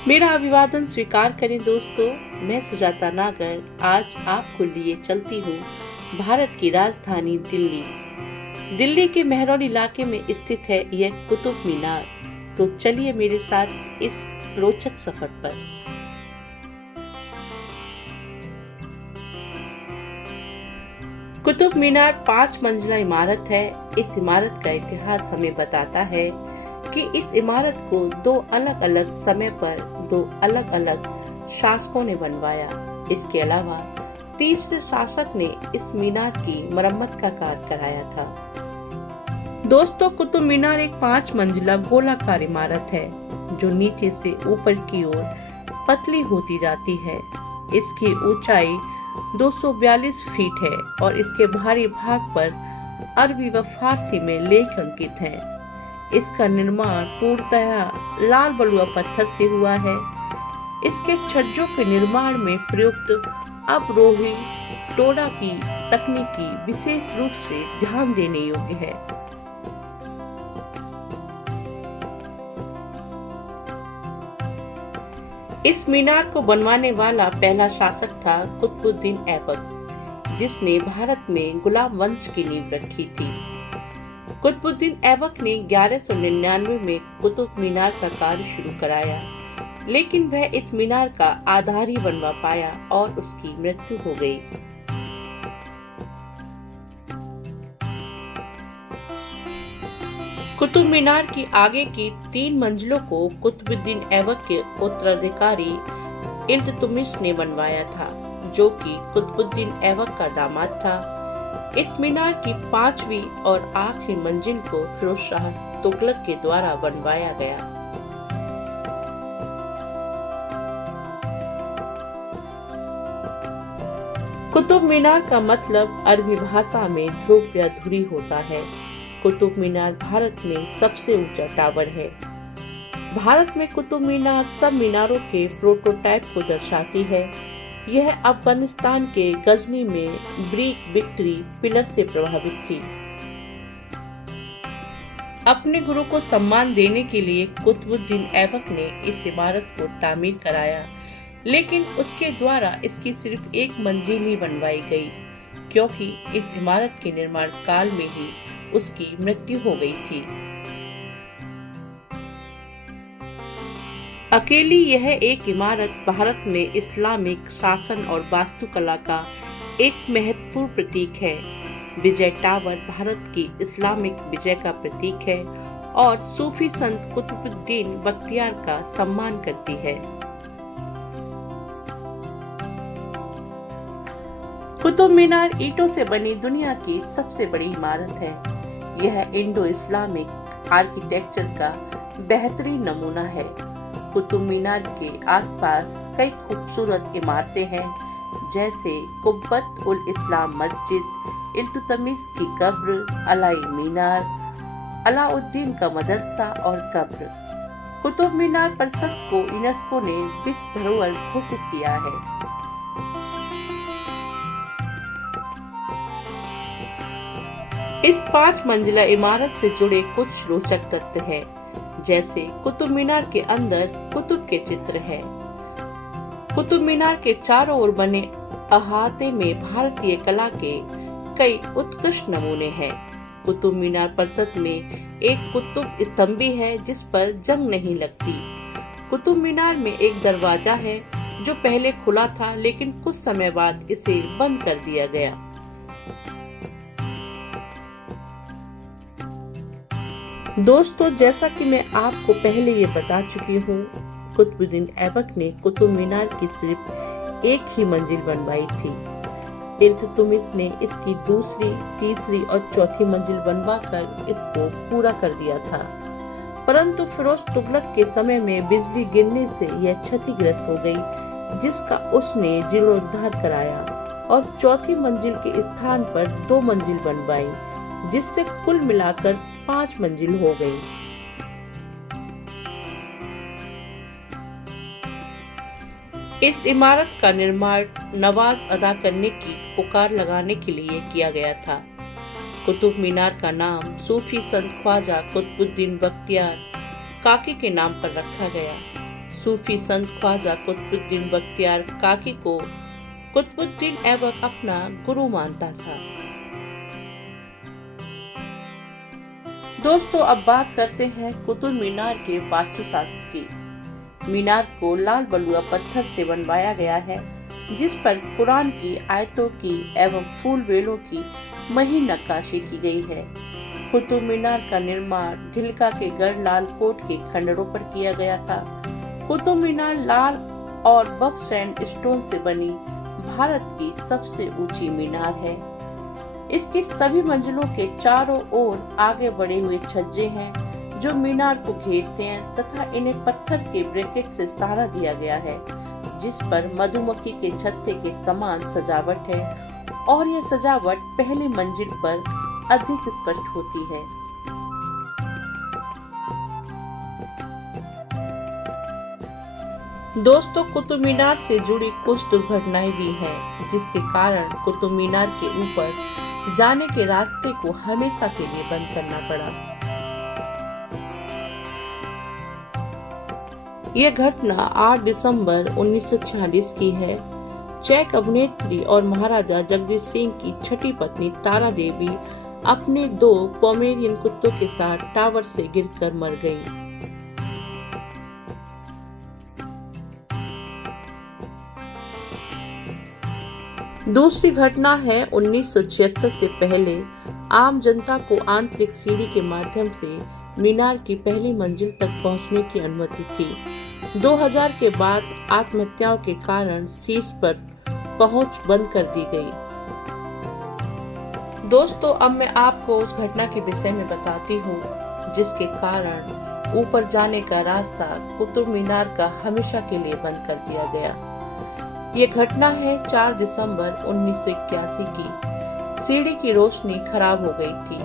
मेरा अभिवादन स्वीकार करें दोस्तों। मैं सुजाता नागर आज आपको लिए चलती हूँ भारत की राजधानी दिल्ली। दिल्ली के मेहरौल इलाके में स्थित है यह कुतुब मीनार। तो चलिए मेरे साथ इस रोचक सफर पर। कुतुब मीनार 5 मंजिला इमारत है। इस इमारत का इतिहास हमें बताता है कि इस इमारत को 2 अलग अलग समय पर 2 अलग अलग शासकों ने बनवाया। इसके अलावा तीसरे शासक ने इस मीनार की मरम्मत का कार्य कराया था। दोस्तों, कुतुब मीनार एक 5 मंजिला गोलाकार इमारत है जो नीचे से ऊपर की ओर पतली होती जाती है। इसकी ऊंचाई 242 फीट है और इसके बाहरी भाग पर अरबी व फारसी में लेख अंकित हैं। इसका निर्माण पूर्णतः लाल बलुआ पत्थर से हुआ है। इसके छज्जों के निर्माण में प्रयुक्त अवरोही टोड़ा की तकनीकी विशेष रूप से ध्यान देने योग्य है। इस मीनार को बनवाने वाला पहला शासक था कुतुबुद्दीन ऐबक, जिसने भारत में गुलाम वंश की नींव रखी थी। कुतुबुद्दीन ऐबक ने 1199 में कुतुब मीनार का कार्य शुरू कराया, लेकिन वह इस मीनार का आधार ही बनवा पाया और उसकी मृत्यु हो गई। कुतुब मीनार की आगे की 3 मंजिलों को कुतुबुद्दीन ऐबक के उत्तराधिकारी इल्तुतमिश ने बनवाया था, जो कि कुतुबुद्दीन ऐबक का दामाद था। इस मीनार की 5वीं और आखिरी मंजिल को फिरोज शाह तुगलक के द्वारा बनवाया गया। कुतुब मीनार का मतलब अरबी भाषा में ध्रुव या धुरी होता है। कुतुब मीनार भारत में सबसे ऊंचा टावर है। भारत में कुतुब मीनार सब मीनारों के प्रोटोटाइप को दर्शाती है। यह अफगानिस्तान के गजनी में ब्रिक विक्ट्री पिलर से प्रभावित थी। अपने गुरु को सम्मान देने के लिए कुतुबुद्दीन ऐबक ने इस इमारत को तामीर कराया, लेकिन उसके द्वारा इसकी सिर्फ 1 मंजिल ही बनवाई गई, क्योंकि इस इमारत के निर्माण काल में ही उसकी मृत्यु हो गई थी। अकेली यह एक इमारत भारत में इस्लामिक शासन और वास्तुकला का एक महत्वपूर्ण प्रतीक है। विजय टावर भारत की इस्लामिक विजय का प्रतीक है और सूफी संत कुतुबुद्दीन बख्तियार का सम्मान करती है। कुतुब मीनार ईंटों से बनी दुनिया की सबसे बड़ी इमारत है। यह इंडो इस्लामिक आर्किटेक्चर का बेहतरीन नमूना है। कुतुब मीनार के आसपास कई खूबसूरत इमारतें हैं, जैसे कुब्बत उल इस्लाम मस्जिद, इल्तुतमिश की कब्र, अलाई मीनार, अलाउद्दीन का मदरसा और कब्र। कुतुब मीनार परिषद को यूनेस्को ने विश्व धरोहर घोषित किया है। इस 5 मंजिला इमारत से जुड़े कुछ रोचक तथ्य हैं, जैसे कुतुब मीनार के अंदर कुतुब के चित्र हैं। कुतुब मीनार के चारों ओर बने अहाते में भारतीय कला के कई उत्कृष्ट नमूने हैं। कुतुब मीनार परिसर में एक कुतुब स्तंभ भी है जिस पर जंग नहीं लगती। कुतुब मीनार में एक दरवाजा है जो पहले खुला था, लेकिन कुछ समय बाद इसे बंद कर दिया गया। दोस्तों, जैसा कि मैं आपको पहले ये बता चुकी हूँ, कुतुबुद्दीन ऐबक ने कुतुब मीनार की सिर्फ 1 ही मंजिल बनवाई थी। इल्तुतमिश ने इसकी 2री, 3री और 4थी मंजिल बनवाकर इसको पूरा कर दिया था, परंतु फिरोज तुगलक के समय में बिजली गिरने से यह क्षतिग्रस्त हो गई, जिसका उसने जीर्णोद्धार कराया और 4थी मंजिल के स्थान पर 2 मंजिल बनवाई, जिससे कुल मिलाकर 5 मंजिल हो गई। इस इमारत का निर्माण नवाज अदा करने की पुकार लगाने के लिए किया गया था। कुतुब मीनार का नाम सूफी संत ख्वाजा कुतुबुद्दीन बख्तियार काकी के नाम पर रखा गया। सूफी संत ख्वाजा कुतुबुद्दीन बख्तियार काकी को कुतुबुद्दीन ऐबक अपना गुरु मानता था। दोस्तों, अब बात करते हैं कुतुब मीनार के वास्तुशास्त्र की। मीनार को लाल बलुआ पत्थर से बनवाया गया है, जिस पर कुरान की आयतों की एवं फूल वेलों की महीन नक्काशी की गई है। कुतुब मीनार का निर्माण ढिलका के गढ़ लाल कोट के खंडरों पर किया गया था। कुतुब मीनार लाल और बफ सैंडस्टोन से बनी भारत की सबसे ऊंची मीनार है। इसकी सभी मंजिलों के चारों ओर आगे बढ़े हुए छज्जे हैं जो मीनार को घेरते हैं तथा इन्हें पत्थर के ब्रैकेट से सहारा दिया गया है, जिस पर मधुमक्खी के छत्ते के समान सजावट है और यह सजावट पहली मंजिल पर अधिक स्पष्ट होती है। दोस्तों, कुतुब मीनार से जुड़ी कुछ दुर्घटनाएं भी हैं, जिसके कारण कुतुब मीनार के ऊपर जाने के रास्ते को हमेशा के लिए बंद करना पड़ा। यह घटना 8 दिसंबर 1946 की है। चेक अभिनेत्री और महाराजा जगदीश सिंह की छठी पत्नी तारा देवी अपने 2 पोमेरियन कुत्तों के साथ टावर से गिरकर मर गई। दूसरी घटना है 1976 से पहले आम जनता को आंतरिक सीढ़ी के माध्यम से मीनार की पहली मंजिल तक पहुंचने की अनुमति थी। 2000 के बाद आत्महत्याओं के कारण शीर्ष पर पहुंच बंद कर दी गई। दोस्तों, अब मैं आपको उस घटना के विषय में बताती हूँ जिसके कारण ऊपर जाने का रास्ता कुतुब मीनार का हमेशा के लिए बंद कर दिया गया। ये घटना है 4 दिसंबर 1981 की। सीढ़ी की रोशनी खराब हो गई थी।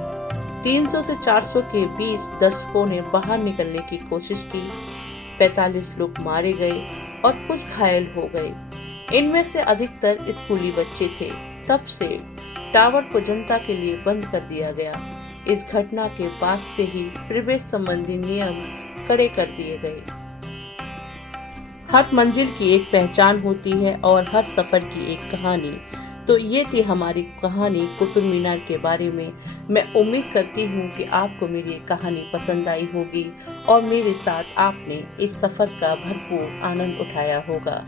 300 से 400 के बीच दर्शकों ने बाहर निकलने की कोशिश की। 45 लोग मारे गए और कुछ घायल हो गए। इनमें से अधिकतर स्कूली बच्चे थे। तब से टावर को जनता के लिए बंद कर दिया गया। इस घटना के बाद से ही प्रवेश संबंधी नियम कड़े कर दिए गए। हर मंजिल की एक पहचान होती है और हर सफर की एक कहानी। तो ये थी हमारी कहानी कुतुब मीनार के बारे में। मैं उम्मीद करती हूँ कि आपको मेरी ये कहानी पसंद आई होगी और मेरे साथ आपने इस सफर का भरपूर आनंद उठाया होगा।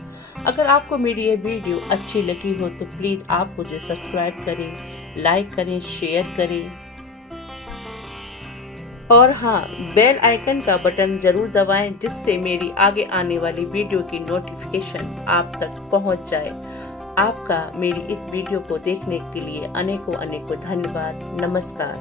अगर आपको मेरी ये वीडियो अच्छी लगी हो तो प्लीज आप मुझे सब्सक्राइब करें, लाइक करें, शेयर करें और हाँ, बेल आइकन का बटन जरूर दबाएं, जिससे मेरी आगे आने वाली वीडियो की नोटिफिकेशन आप तक पहुंच जाए। आपका मेरी इस वीडियो को देखने के लिए अनेकों धन्यवाद। नमस्कार।